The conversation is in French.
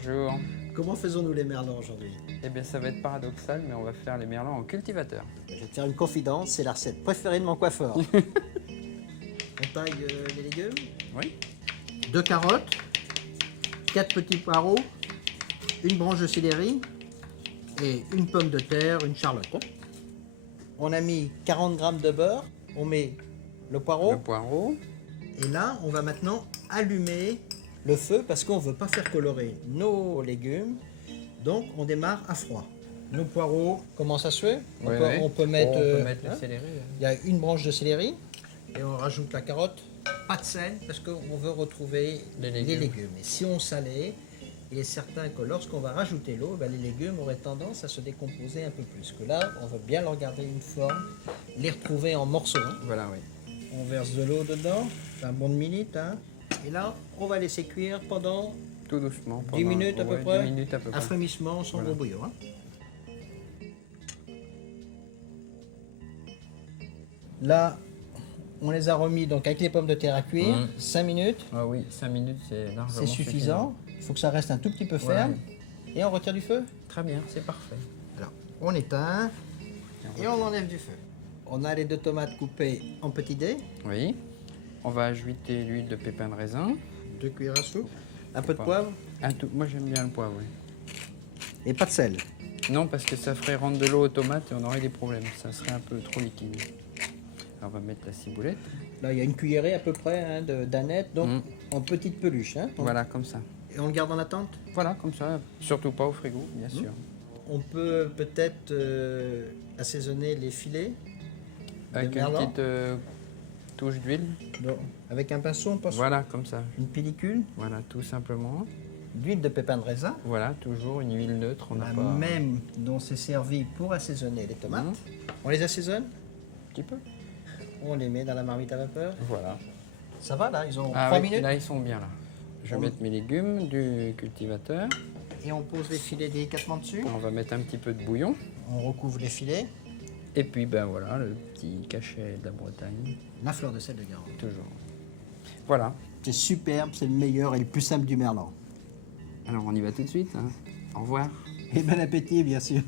Bonjour. Comment faisons-nous les merlans aujourd'hui? Eh bien, ça va être paradoxal, mais on va faire les merlans en cultivateur. Je vais te faire une confidence, c'est la recette préférée de mon coiffeur. On taille les légumes, Oui. 2 carottes, 4 petits poireaux, une branche de céleri et une pomme de terre, une charlotte. On a mis 40 g de beurre, on met le poireau. Le poireau. Et là, on va maintenant allumer le feu parce qu'on ne veut pas faire colorer nos légumes. Donc, on démarre à froid. Nos poireaux commencent à suer. On peut mettre, le hein, céleri. il y a une branche de céleri et on rajoute la carotte. Pas de sel parce qu'on veut retrouver Les les légumes. légumes. Et si on salait, il est certain que lorsqu'on va rajouter l'eau, ben, les légumes auraient tendance à se décomposer un peu plus. Que là, on veut bien leur garder une forme, les retrouver en morceaux. Hein. Voilà, oui. On verse de l'eau dedans, un bon de minute. Hein. Et là, on va laisser cuire pendant Tout doucement. 10 minutes à peu près. 10 minutes à peu Un près. frémissement sans Voilà. gros bouillon. Hein. Là, on les a remis donc avec les pommes de terre à cuire. 5 minutes, Ah oui, 5 minutes, c'est largement c'est suffisant. Il faut que ça reste un tout petit peu ferme. Et on retire du feu. Très bien, c'est parfait. Alors, on éteint et on enlève du feu. On a les 2 tomates coupées en petits dés, Oui. On va ajouter l'huile de pépins de raisin. 2 cuillères à soupe, un peu de poivre Un tout. Moi, j'aime bien le poivre, oui. et pas de sel. Non, parce que ça ferait rendre de l'eau aux tomates et on aurait des problèmes. Ça serait un peu trop liquide. Alors, on va mettre la ciboulette. Là, il y a une cuillerée à peu près hein, d'aneth, donc en petite peluche. Hein. Voilà, comme ça. Et on le garde en attente. Voilà, comme ça. Surtout pas au frigo, bien sûr. On peut peut-être assaisonner les filets Avec de une merlan. petite touche d'huile. Donc, avec un pinceau, on passe Voilà, comme ça. une pellicule Voilà, tout simplement. d'huile de pépins de raisin, Voilà, toujours une huile neutre. On n'a la pas même dont c'est servi pour assaisonner les tomates. On les assaisonne, un petit peu. on les met dans la marmite à vapeur. Voilà. Ça va là, ils ont Ah 3 oui, minutes. là, ils sont bien là. Je vais On- mettre mes légumes du cultivateur. Et on pose les filets délicatement dessus. On va mettre un petit peu de bouillon. On recouvre les filets. Et puis, ben voilà, le petit cachet de la Bretagne. La fleur de sel de Guérande. Toujours. Voilà. C'est superbe, c'est le meilleur et le plus simple du merlan. Alors, on y va tout de suite. Hein. Au revoir. Et bon appétit, bien sûr.